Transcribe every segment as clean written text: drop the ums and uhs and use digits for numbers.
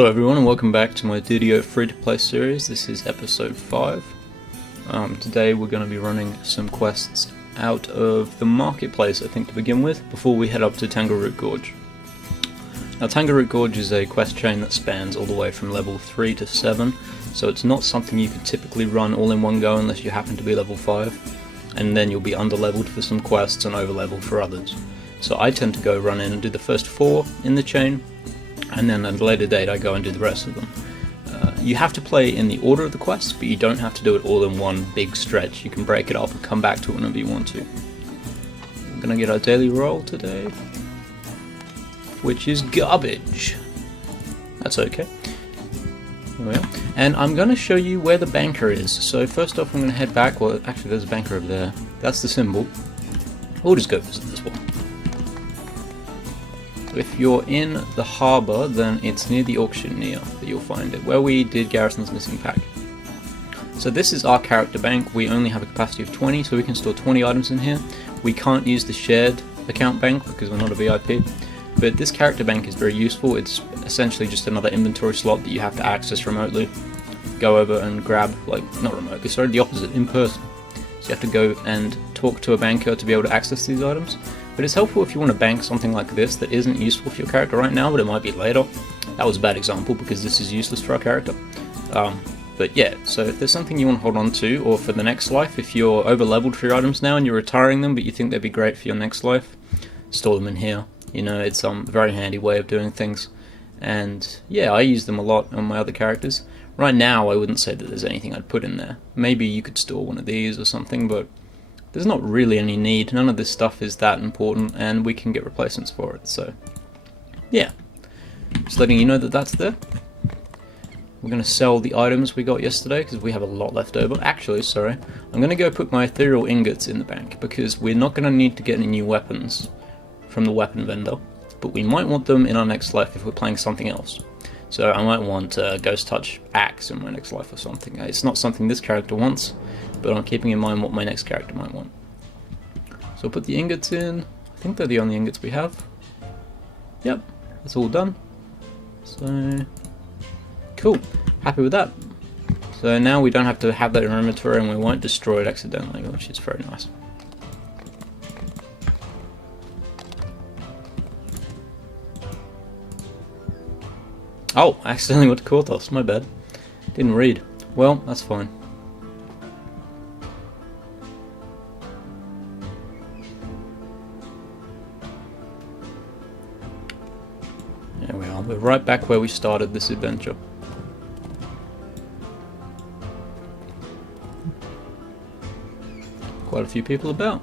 Hello everyone and welcome back to my DDO free-to-play series. This is episode 5. Today we're going to be running some quests out of the marketplace, I think, to begin with, before we head up to Tangaroo Gorge. Now Tangaroo Gorge is a quest chain that spans all the way from level 3 to 7, so it's not something you could typically run all in one go unless you happen to be level 5, and then you'll be under-leveled for some quests and over-leveled for others. So I tend to go run in and do the first 4 in the chain, and then at a later date I go and do the rest of them. You have to play in the order of the quests, but you don't have to do it all in one big stretch. You can break it up and come back to it whenever you want to. We're gonna get our daily roll today, which is garbage. That's okay. Here we are. And I'm gonna show you where the banker is. So first off I'm gonna head back. Well, actually there's a banker over there. That's the symbol. We'll just go visit this one. If you're in the harbour, then it's near the auctioneer that you'll find it, where we did Garrison's Missing Pack. So this is our character bank. We only have a capacity of 20, so we can store 20 items in here. We can't use the shared account bank because we're not a VIP, but this character bank is very useful. It's essentially just another inventory slot that you have to access remotely. Go over and grab, like, not remotely, sorry, the opposite, in person. So you have to go and talk to a banker to be able to access these items. But it's helpful if you want to bank something like this that isn't useful for your character right now, but it might be later. That was a bad example because this is useless for our character. But yeah, so if there's something you want to hold on to, or for the next life, if you're over-leveled for your items now and you're retiring them, but you think they'd be great for your next life, store them in here. You know, it's a very handy way of doing things. And yeah, I use them a lot on my other characters. Right now, I wouldn't say that there's anything I'd put in there. Maybe you could store one of these or something, but there's not really any need. None of this stuff is that important, and we can get replacements for it, so yeah. Just letting you know that that's there. We're going to sell the items we got yesterday, because we have a lot left over. Actually, sorry, I'm going to go put my ethereal ingots in the bank, because we're not going to need to get any new weapons from the weapon vendor, but we might want them in our next life if we're playing something else. So I might want a Ghost Touch axe in my next life or something. It's not something this character wants, but I'm keeping in mind what my next character might want. So I'll put the ingots in. I think they're the only ingots we have. Yep, that's all done. So, cool. Happy with that. So now we don't have to have that in our inventory and we won't destroy it accidentally, which is very nice. Oh, I accidentally went to Korthos, my bad. Didn't read. Well, that's fine. There we are, we're right back where we started this adventure. Quite a few people about.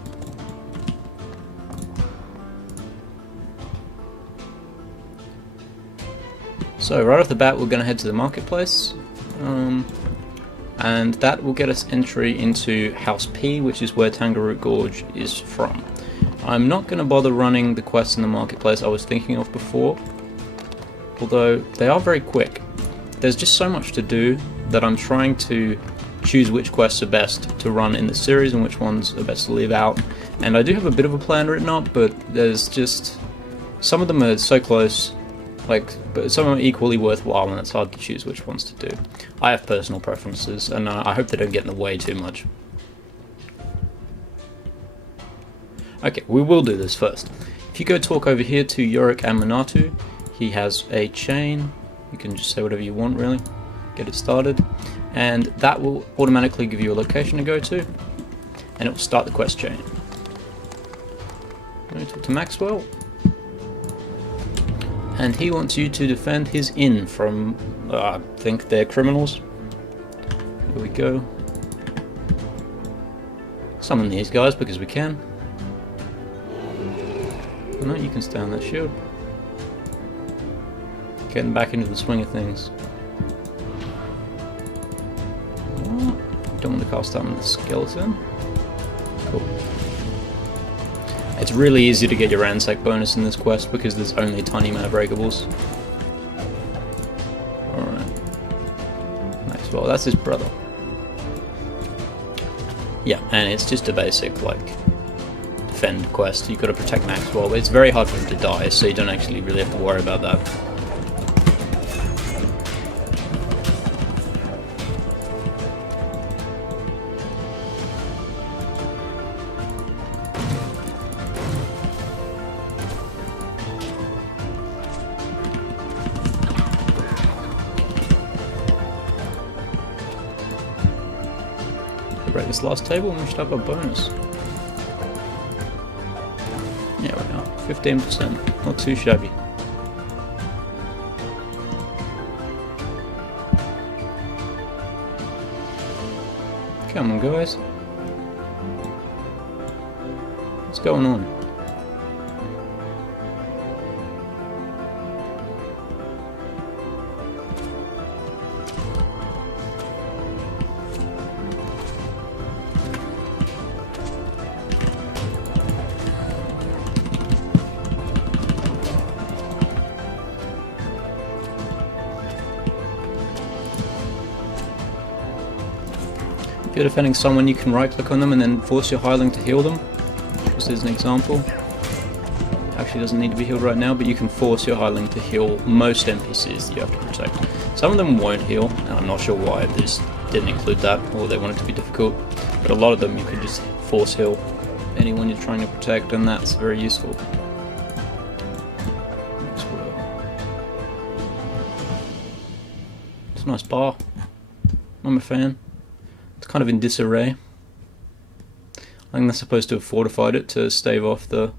So right off the bat we're going to head to the marketplace, and that will get us entry into House P, which is where Tangaroo Gorge is from. I'm not going to bother running the quests in the marketplace I was thinking of before, although they are very quick. There's just so much to do that I'm trying to choose which quests are best to run in the series and which ones are best to leave out. And I do have a bit of a plan written up, but there's just, some of them are so close, but some are equally worthwhile, and it's hard to choose which ones to do. I have personal preferences, and I hope they don't get in the way too much. Okay, we will do this first. If you go talk over here to Yorick and Manatu, he has a chain. You can just say whatever you want, really. Get it started. And that will automatically give you a location to go to, and it will start the quest chain. Let me talk to Maxwell. And he wants you to defend his inn from, I think they're criminals. Here we go. Summon these guys because we can. No, you can stay on that shield. Getting back into the swing of things. Oh, don't want to cast on the skeleton. Cool. It's really easy to get your ransack bonus in this quest because there's only a tiny amount of breakables. Alright. Maxwell, that's his brother. Yeah, and it's just a basic, like, defend quest. You've got to protect Maxwell, but it's very hard for him to die, so you don't actually really have to worry about that. break this last table and we should have a bonus. Yeah, we are. 15%. Not too shabby. Come on, guys. What's going on? If you're defending someone, you can right click on them and then force your hireling to heal them. This is an example. Actually doesn't need to be healed right now, but you can force your hireling to heal most NPCs that you have to protect. Some of them won't heal, and I'm not sure why they just didn't include that, or they want it to be difficult. But a lot of them you can just force heal anyone you're trying to protect, and that's very useful. Maxwell. It's a nice bar. I'm a fan. It's kind of in disarray. I think they're supposed to have fortified it to stave off the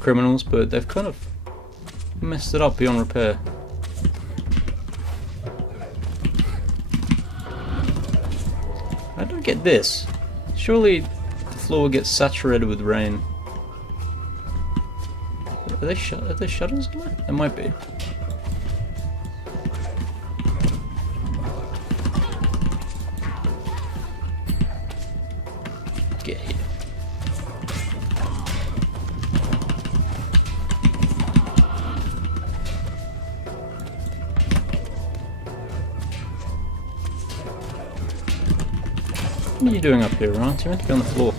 criminals, but they've kind of messed it up beyond repair. I don't get this. Surely the floor gets saturated with rain. Are there shutters on it? There might be. Get here. What are you doing up here, Rant? You're meant to be on the floor.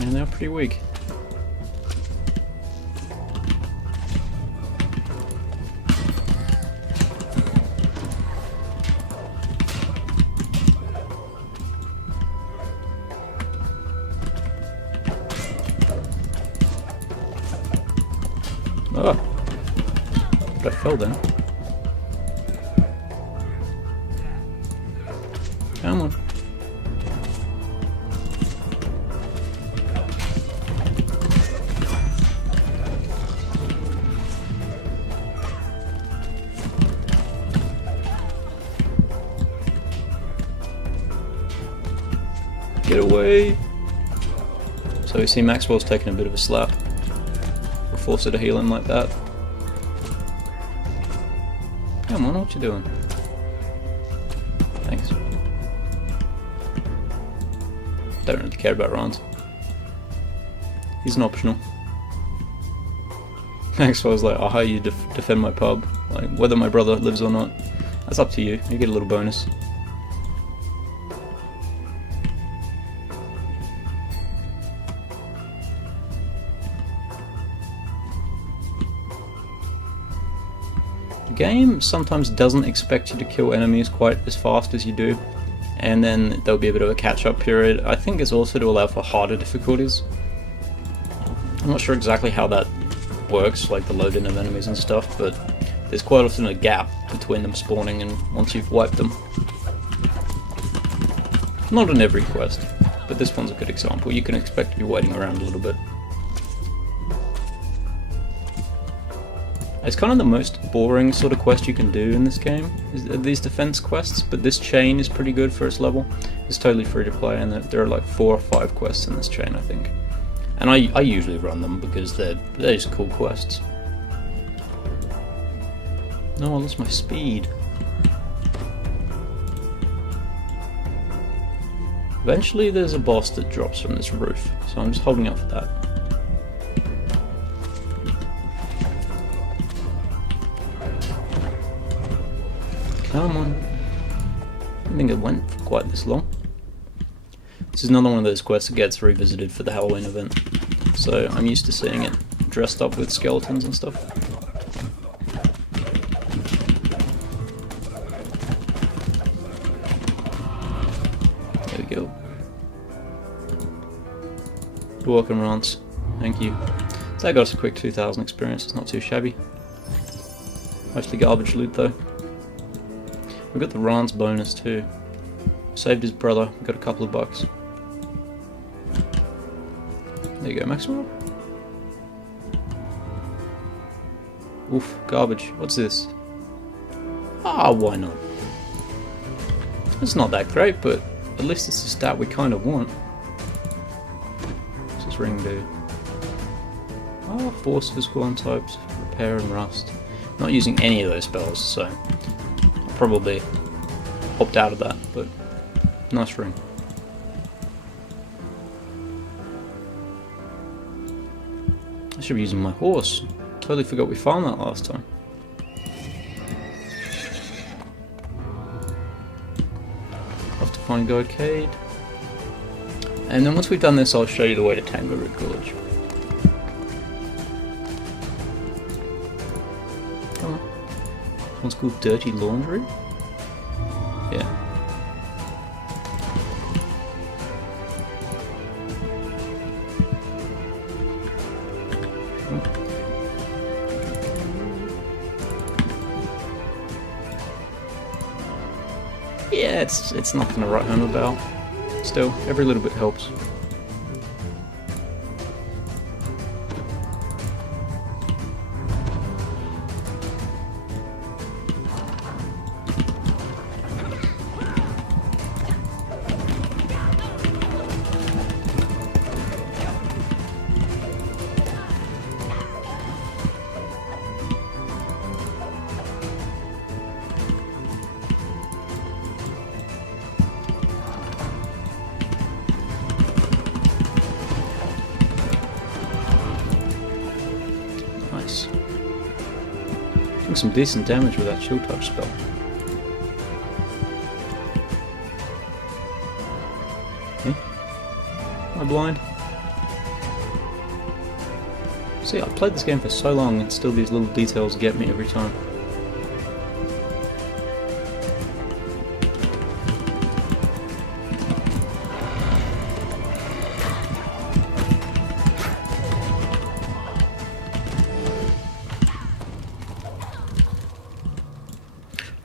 And they're pretty weak. Oh, but I fell then. Come on. Get away. So we see Maxwell's taking a bit of a slap. Force her to heal him like that. Come on, what you doing? Thanks. Don't really care about Rant. He's an optional. Maxwell's like, I'll hire you to defend my pub. Like, whether my brother lives or not, that's up to you. You get a little bonus. The game sometimes doesn't expect you to kill enemies quite as fast as you do, and then there'll be a bit of a catch-up period. I think it's also to allow for harder difficulties. I'm not sure exactly how that works, like the load-in of enemies and stuff, but there's quite often a gap between them spawning and once you've wiped them. Not on every quest, but this one's a good example. You can expect to be waiting around a little bit. It's kind of the most boring sort of quest you can do in this game, is these defense quests, but this chain is pretty good for its level. It's totally free to play, and there are like 4 or 5 quests in this chain, I think. And I usually run them because they're just cool quests. No, I lost my speed. Eventually there's a boss that drops from this roof, so I'm just holding out for that. Come on. I didn't think it went for quite this long. This is another one of those quests that gets revisited for the Halloween event, so I'm used to seeing it dressed up with skeletons and stuff. There we go. You're welcome, Rance. Thank you. So that got us a quick 2,000 experience. It's not too shabby. Mostly garbage loot though. We got the Rance bonus too. Saved his brother. We got a couple of bucks. There you go, Maxwell. Oof, garbage. What's this? Ah, why not? It's not that great, but at least it's a stat we kind of want. What's this ring do? Oh, force, physical untyped, repair and rust. Not using any of those spells, so I'll probably opt out of that, but nice ring. I should be using my horse. Totally forgot we farmed that last time. Off to find Arcade. And then once we've done this, I'll show you the way to Tangaroo Gorge. Come on. This one's called Dirty Laundry? Yeah. Yeah, it's nothing to write home about. Still, every little bit helps. Nice. Doing some decent damage with that chill touch spell. Okay. Am I blind? See, I've played this game for so long and still these little details get me every time.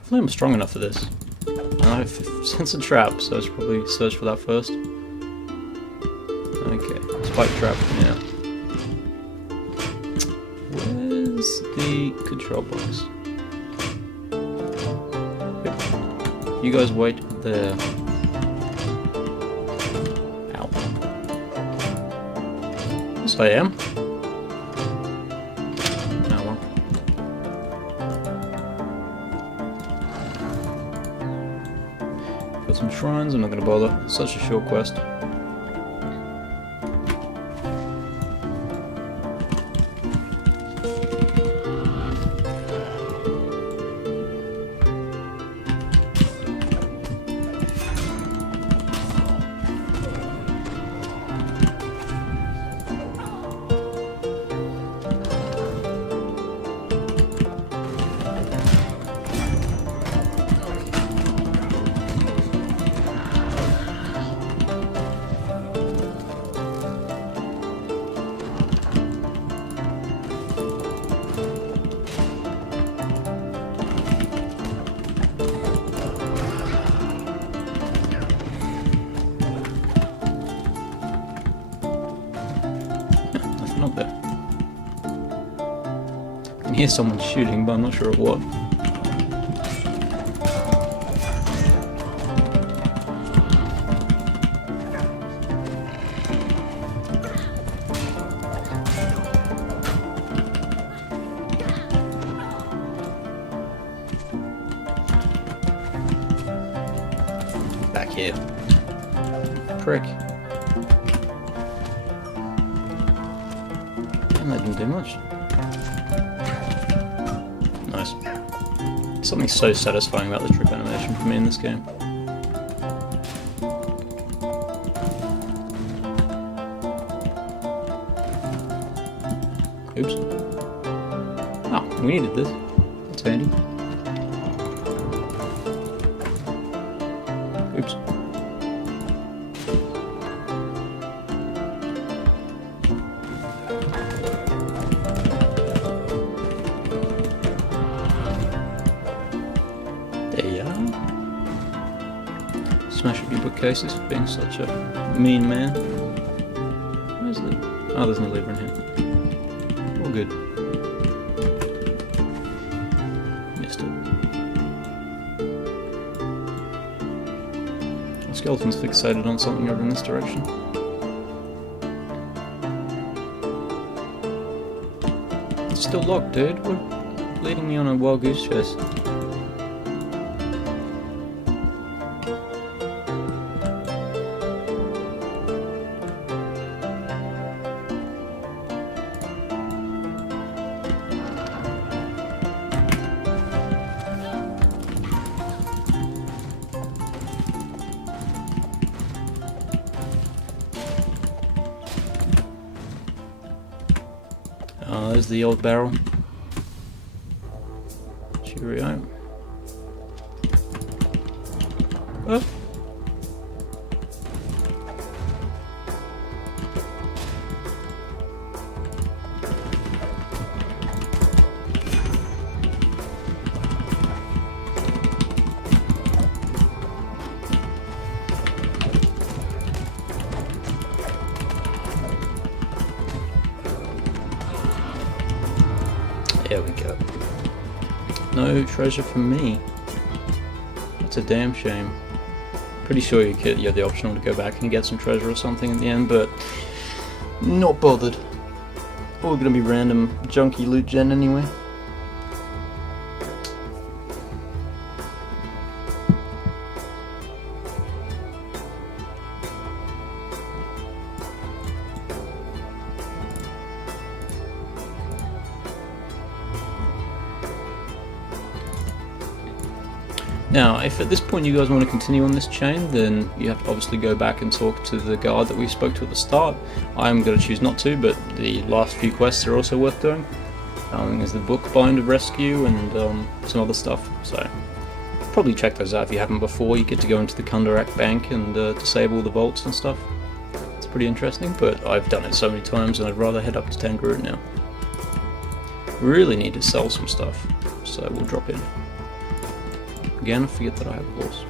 I think I'm strong enough for this. And I've sensed a trap, so I should probably search for that first. Okay, spike trap, yeah. Where's the control box? Yep. You guys wait there. Ow. Yes, I am. Got some shrines, I'm not going to bother. Such a short quest. Not there. I can hear someone shooting, but I'm not sure at what. Back here. Prick. That didn't do much. Nice. Something so satisfying about the trip animation for me in this game. Oops. Oh, we needed this. That's handy. Oops. smash up your bookcases for being such a mean man. Where's the... Oh, there's no lever in here. All good. Missed it. The skeleton's fixated on something over in this direction. It's still locked, dude. What? Leading me on a wild goose chase. There's the old barrel. Cheerio. Oh. There we go. No treasure for me. That's a damn shame. Pretty sure you have the option to go back and get some treasure or something in the end, but not bothered. All gonna be random junky loot gen anyway. Now, if at this point you guys want to continue on this chain, then you have to obviously go back and talk to the guard that we spoke to at the start. I'm going to choose not to, but the last few quests are also worth doing. There's the bookbinder rescue and some other stuff, so probably check those out if you haven't before. You get to go into the Kundarak Bank and disable the vaults and stuff. It's pretty interesting, but I've done it so many times and I'd rather head up to Tangaroo now. Really need to sell some stuff, so we'll drop in. Again, I forget that I have a horse.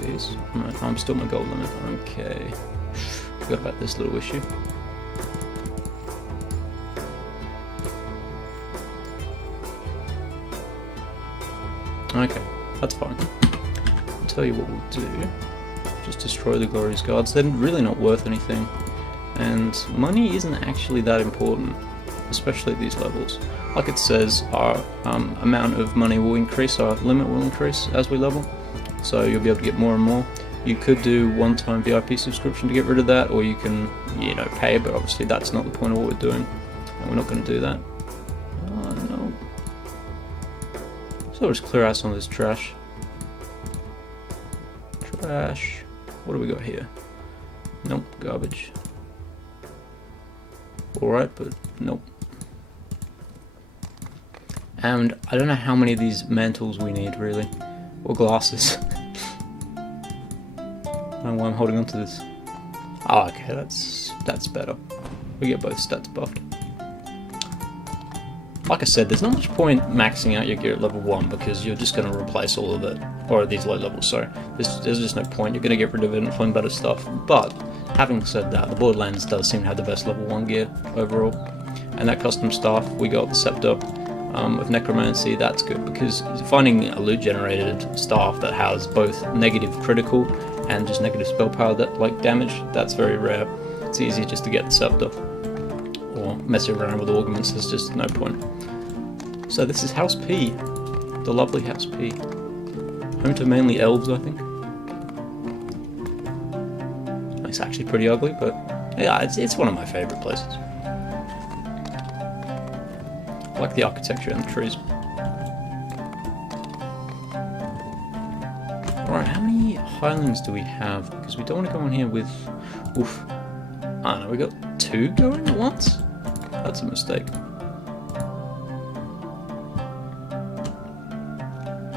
These. I'm still my gold limit. Okay. Forgot about this little issue. Okay, that's fine. I'll tell you what we'll do. Just destroy the glorious guards. They're really not worth anything, and money isn't actually that important, especially at these levels. Like it says, our amount of money will increase, our limit will increase as we level, so you'll be able to get more and more. You could do one-time VIP subscription to get rid of that, or you can, you know, pay, but obviously that's not the point of what we're doing, and we're not going to do that. Oh no. So I'll just clear out some of this trash. Trash. What do we got here? Nope, garbage. Alright, but nope. And I don't know how many of these mantles we need, really. Or glasses. I don't know why I'm holding on to this. Oh, okay, that's better. We get both stats buffed. Like I said, there's not much point maxing out your gear at level 1 because you're just going to replace all of it, or these low levels, so there's just no point. You're going to get rid of it and find better stuff. But, having said that, the Borderlands does seem to have the best level 1 gear overall. And that custom staff, we got the Scepter of Necromancy, that's good, because finding a loot generated staff that has both negative critical and just negative spell power that like damage, that's very rare. It's easier just to get the Scepter. Or messing around with augments, there's just no point. So this is House P, the lovely House P. Home to mainly elves, I think. It's actually pretty ugly, but yeah, it's one of my favourite places. I like the architecture and the trees. Alright, how many Highlands do we have? Because we don't want to go on here with... Oof. I don't know, we got 2 going at once? That's a mistake.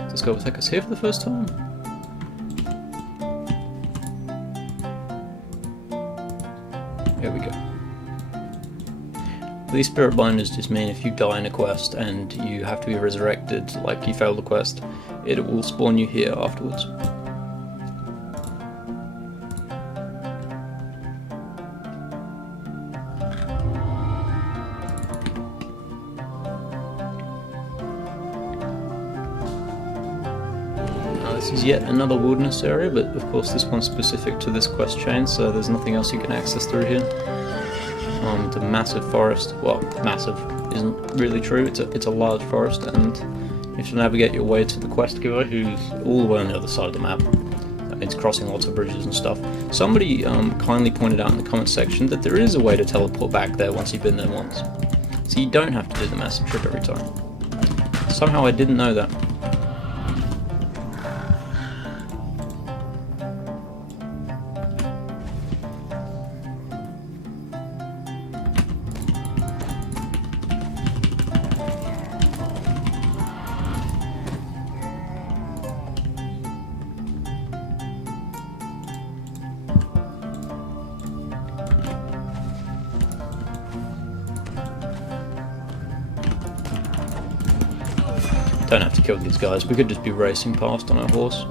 Let's go take us here for the first time. Here we go. These spirit binders just mean if you die in a quest and you have to be resurrected, like you failed the quest, it will spawn you here afterwards. This is yet another wilderness area, but of course this one's specific to this quest chain, so there's nothing else you can access through here. It's a massive forest. Well, massive isn't really true. It's a large forest, and you have to navigate your way to the quest giver, who's all the way on the other side of the map. That means crossing lots of bridges and stuff. Somebody kindly pointed out in the comments section that there is a way to teleport back there once you've been there once. So you don't have to do the massive trip every time. Somehow I didn't know that. Don't have to kill these guys, we could just be racing past on our horse.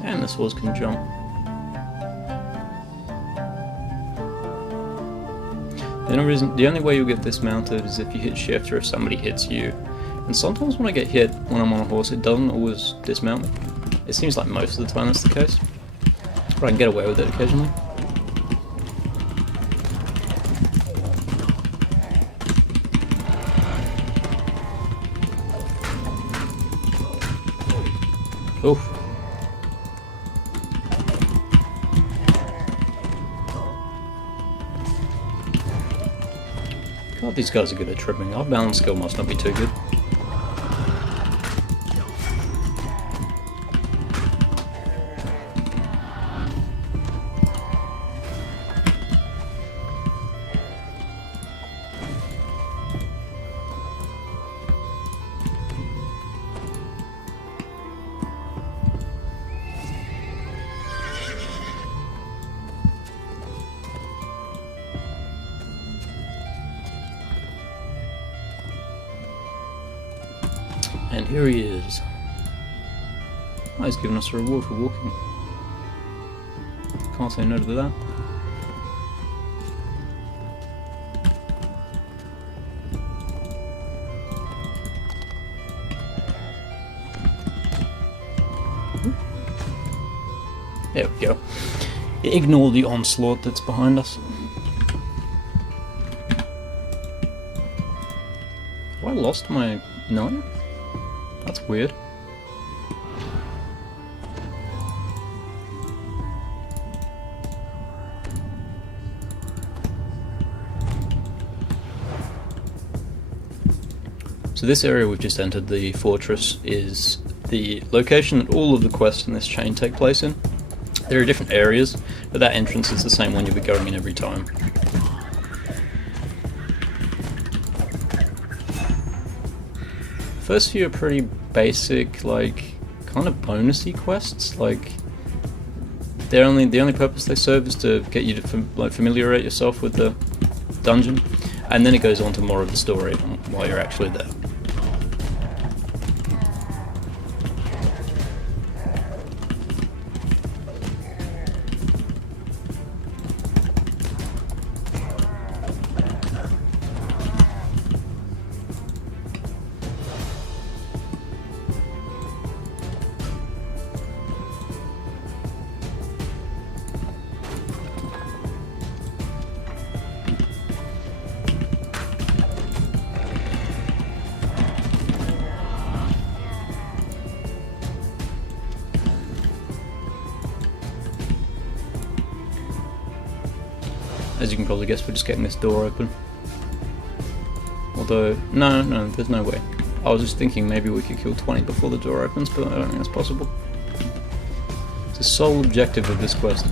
Damn, this horse can jump. The only way you'll get dismounted is if you hit shift or if somebody hits you. And sometimes when I get hit when I'm on a horse, it doesn't always dismount me. It seems like most of the time that's the case. But I can get away with it occasionally. Oof. God, these guys are good at tripping. Our balance skill must not be too good. And here he is. Oh, he's giving us a reward for walking. Can't say no to that. There we go. Ignore the onslaught that's behind us. Have I lost my... No? That's weird. So this area we've just entered, the fortress, is the location that all of the quests in this chain take place in. There are different areas, but that entrance is the same one you'll be going in every time. First few are pretty basic, like, kind of bonusy quests. Like, the only purpose they serve is to get you to familiarize yourself with the dungeon, and then it goes on to more of the story while you're actually there. As you can probably guess, we're just getting this door open. Although, no, there's no way. I was just thinking maybe we could kill 20 before the door opens, but I don't think that's possible. It's the sole objective of this quest.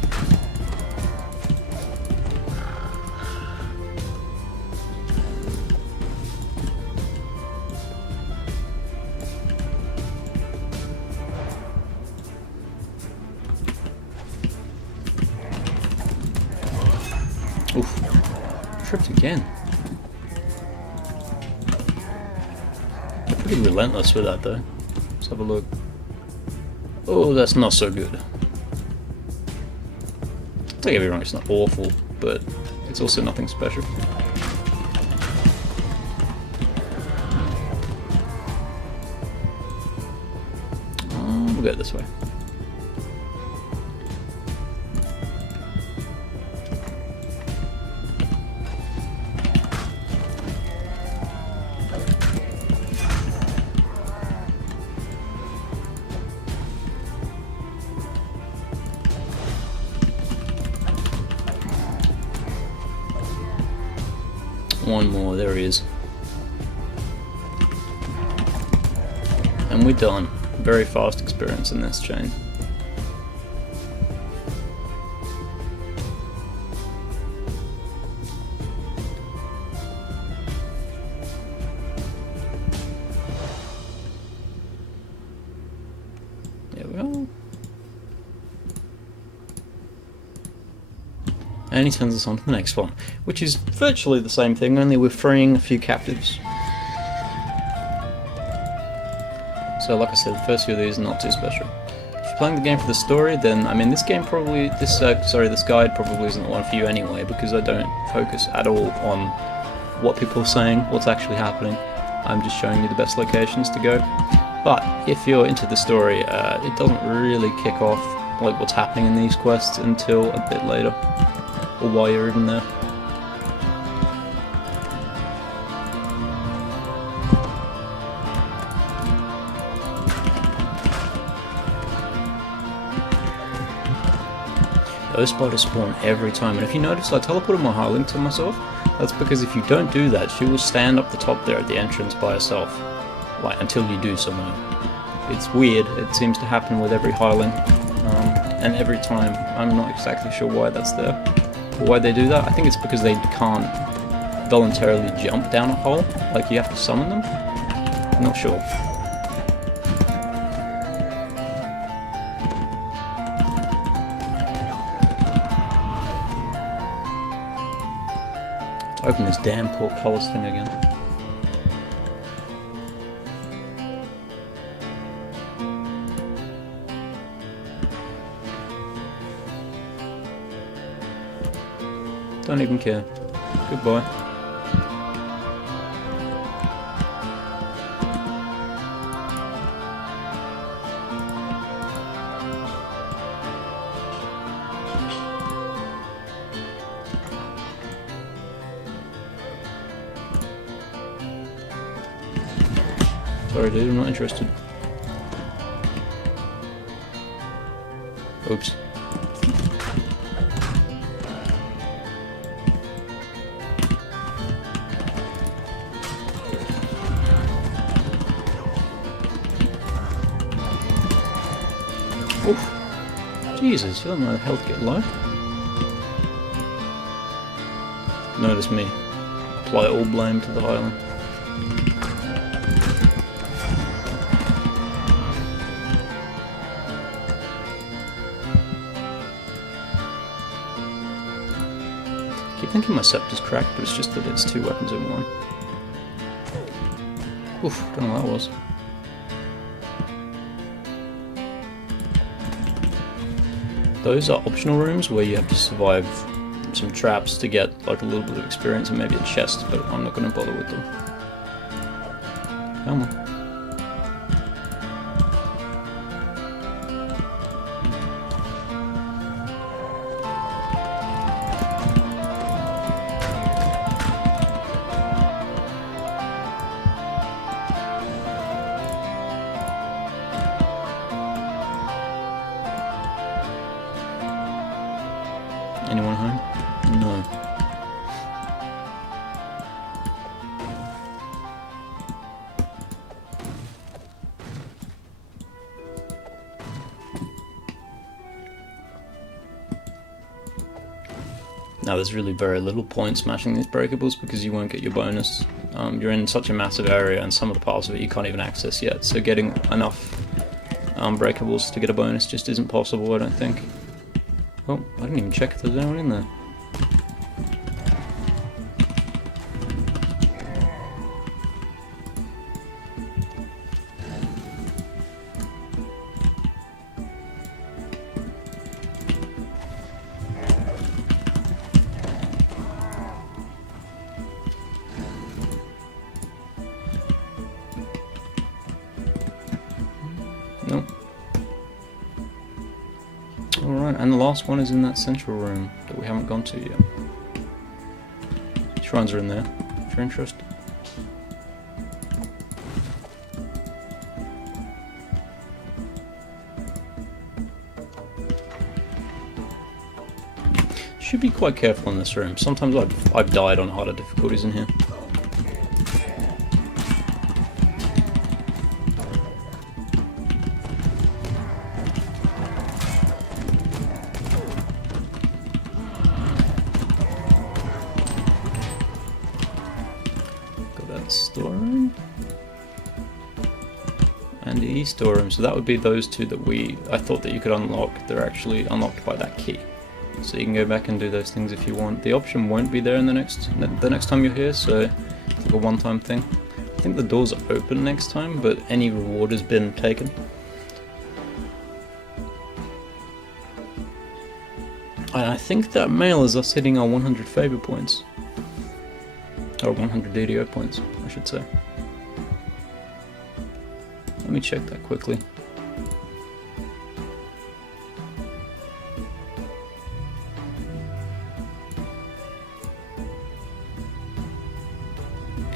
Oof. Tripped again. They're pretty relentless with that though. Let's have a look. Oh, that's not so good. Don't get me wrong, it's not awful, but it's also nothing special. We'll go this way. One more, there he is. And we're done. Very fast experience in this chain. There we go. And he turns us on to the next one, which is virtually the same thing, only we're freeing a few captives. So like I said, the first few of these are not too special. If you're playing the game for the story, then I mean this guide probably isn't the one for you anyway, because I don't focus at all on what people are saying, what's actually happening. I'm just showing you the best locations to go. But if you're into the story, it doesn't really kick off like what's happening in these quests until a bit later. Or while you're even there. Those spiders spawn every time, and if you notice I teleported my Hireling to myself. That's because if you don't do that, she will stand up the top there at the entrance by herself. Like, until you do something. It's weird, it seems to happen with every Hireling. And every time, I'm not exactly sure why that's there. Why they do that? I think it's because they can't voluntarily jump down a hole, like you have to summon them. I'm not sure. Let's open this damn portcullis thing again. Don't even care. Goodbye. Sorry dude, I'm not interested. Oops. Oof. Jesus, you let my health get low. Notice me. Apply all blame to the Highland. I keep thinking my scepter's cracked, but it's just that it's 2 weapons in one. Oof, don't know what that was. Those are optional rooms where you have to survive some traps to get like a little bit of experience and maybe a chest, but I'm not going to bother with them. Come on. Anyone home? No. Now there's really very little point smashing these breakables because you won't get your bonus. You're in such a massive area and some of the parts of it you can't even access yet, so getting enough breakables to get a bonus just isn't possible, I don't think. Oh, I didn't even check if there's anyone in there. Nope. Alright, and the last one is in that central room that we haven't gone to yet. Shrines are in there, if you're interested. Should be quite careful in this room. Sometimes I've died on harder difficulties in here. Storeroom and the storeroom, so that would be those two that I thought that you could unlock. They're actually unlocked by that key, so you can go back and do those things if you want. The option won't be there in the next time you're here, so it's like a one-time thing. I think the doors are open next time, but any reward has been taken. And I think that mail is us hitting our 100 favor points. Or 100 DDO points, I should say. Let me check that quickly.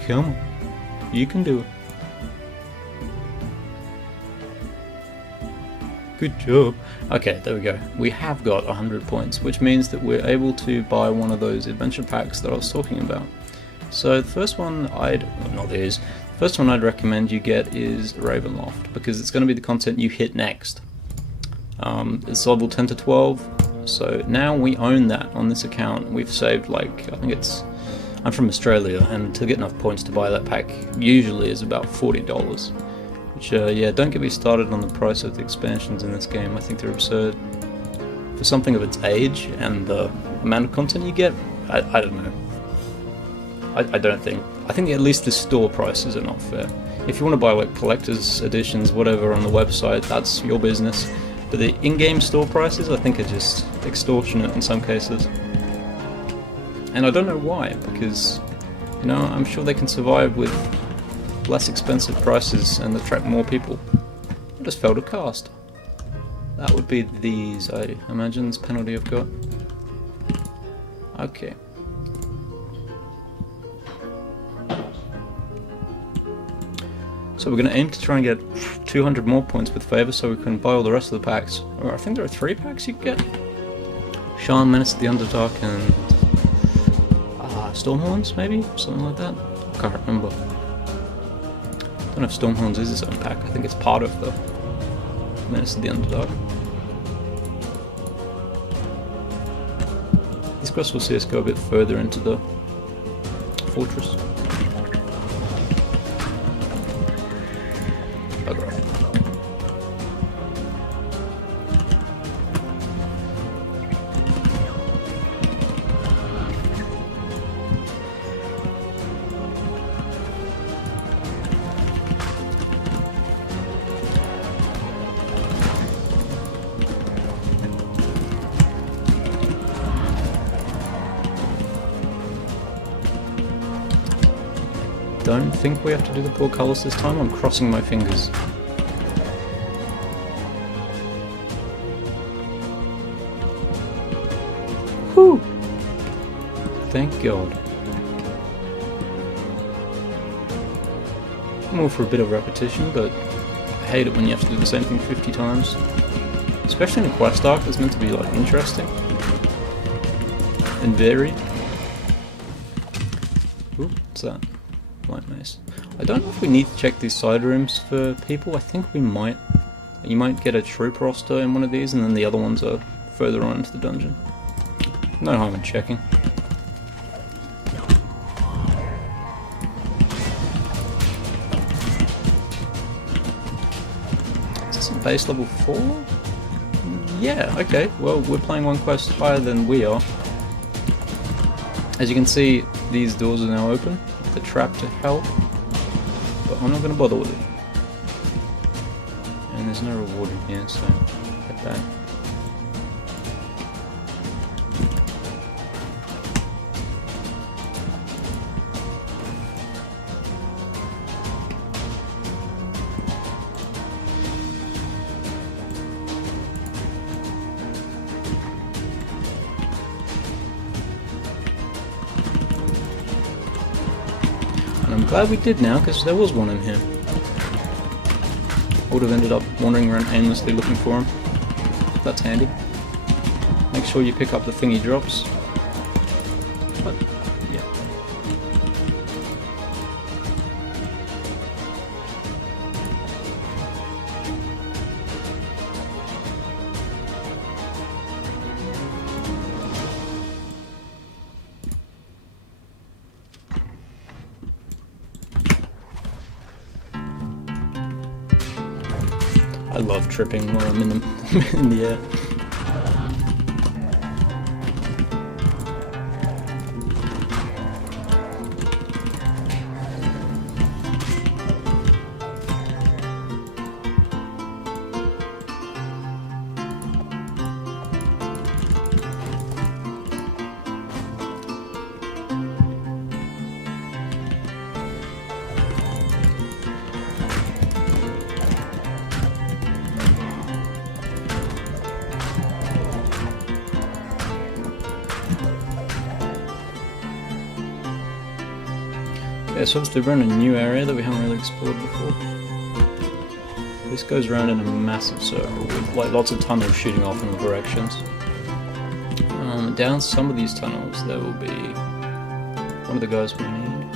Come on, you can do it. Good job. Okay, there we go. We have got 100 points, which means that we're able to buy one of those adventure packs that I was talking about. So the first one I'd recommend you get is Ravenloft, because it's going to be the content you hit next. It's level 10 to 12, so now we own that on this account. We've saved, like, I think I'm from Australia, and to get enough points to buy that pack usually is about $40, which, yeah, don't get me started on the price of the expansions in this game. I think they're absurd. For something of its age and the amount of content you get, I don't know. I think at least the store prices are not fair. If you want to buy like collector's editions, whatever, on the website, that's your business. But the in-game store prices, I think, are just extortionate in some cases. And I don't know why, because, you know, I'm sure they can survive with less expensive prices and attract more people. I just failed a cast. That would be these, I imagine, this penalty I've got. Okay. So we're going to aim to try and get 200 more points with Favor so we can buy all the rest of the packs. Or I think there are 3 packs you can get. Shan, Menace of the Underdark, and Stormhorns, maybe? Something like that? I can't remember. I don't know if Stormhorns is its own pack. I think it's part of the Menace of the Underdark. This quest will see us go a bit further into the fortress. Don't think we have to do the portcullis this time. I'm crossing my fingers. Whew! Thank God. I'm all for a bit of repetition, but I hate it when you have to do the same thing 50 times. Especially in a quest arc that's meant to be like interesting and varied. Ooh, what's that? Light mace. I don't know if we need to check these side rooms for people. I think we might. You might get a troop roster in one of these, and then the other ones are further on into the dungeon. No harm in checking. Is this a base level 4? Yeah, okay. Well, we're playing one quest higher than we are. As you can see, these doors are now open. The trap to hell. But I'm not going to bother with it. And there's no reward in here, so get that. And I'm glad we did now, because there was one in here. I would have ended up wandering around aimlessly looking for him. That's handy. Make sure you pick up the thing he drops. But, yeah. I love tripping when I'm in the air. Okay, so obviously we're in a new area that we haven't really explored before. This goes around in a massive circle with like lots of tunnels shooting off in all directions. Down some of these tunnels there will be one of the guys we need.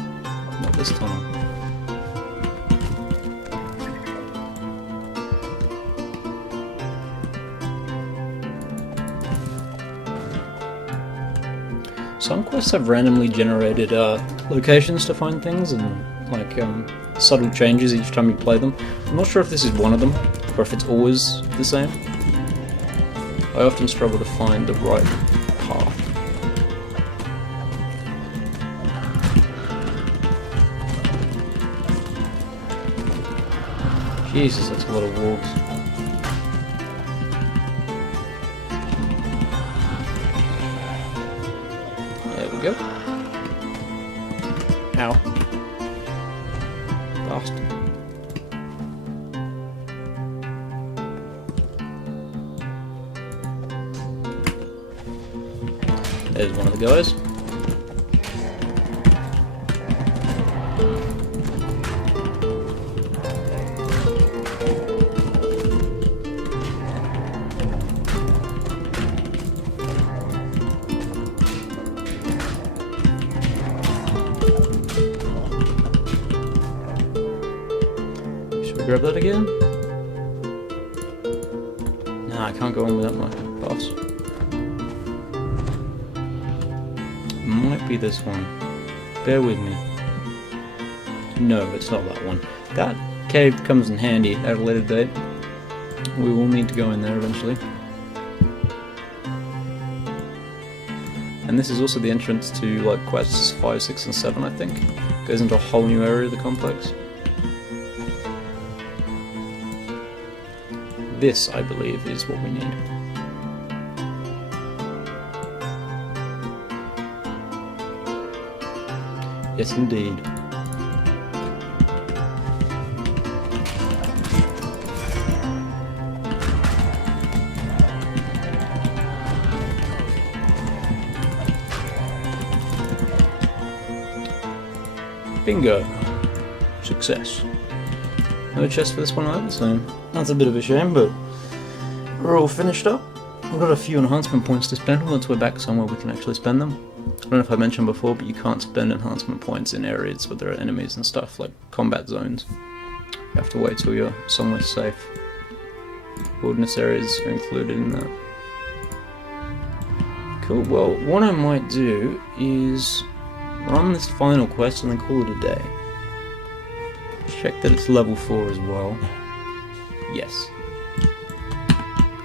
Not this tunnel. Some quests have randomly generated locations to find things and like subtle changes each time you play them. I'm not sure if this is one of them or if it's always the same. I often struggle to find the right path. Jesus, that's a lot of wargs. There we go. Ow. Bastard. There's one of the guys. Grab that again? Nah, I can't go on without my boss. Might be this one. Bear with me. No, it's not that one. That cave comes in handy at a later date. We will need to go in there eventually. And this is also the entrance to like quests 5, 6 and 7, I think. Goes into a whole new area of the complex. This, I believe, is what we need. Yes, indeed. Bingo! Success. No chest for this one either, so that's a bit of a shame, but we're all finished up. We've got a few enhancement points to spend. Once we're back somewhere we can actually spend them. I don't know if I mentioned before, but you can't spend enhancement points in areas where there are enemies and stuff, like combat zones. You have to wait till you're somewhere safe. Wilderness areas are included in that. Cool, well, what I might do is run this final quest and then call it a day. Check that it's level 4 as well. Yes.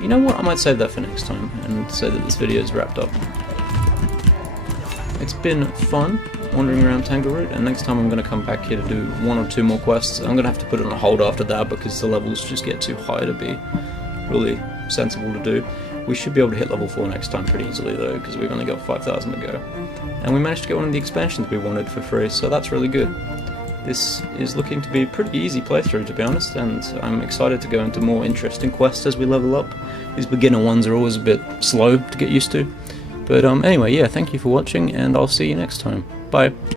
You know what, I might save that for next time and say that this video is wrapped up. It's been fun wandering around Tangaroo, and next time I'm going to come back here to do 1 or 2 more quests. I'm going to have to put it on hold after that because the levels just get too high to be really sensible to do. We should be able to hit level 4 next time pretty easily though, because we've only got 5,000 to go. And we managed to get one of the expansions we wanted for free, so that's really good. This is looking to be a pretty easy playthrough, to be honest, and I'm excited to go into more interesting quests as we level up. These beginner ones are always a bit slow to get used to. But anyway, yeah, thank you for watching, and I'll see you next time. Bye.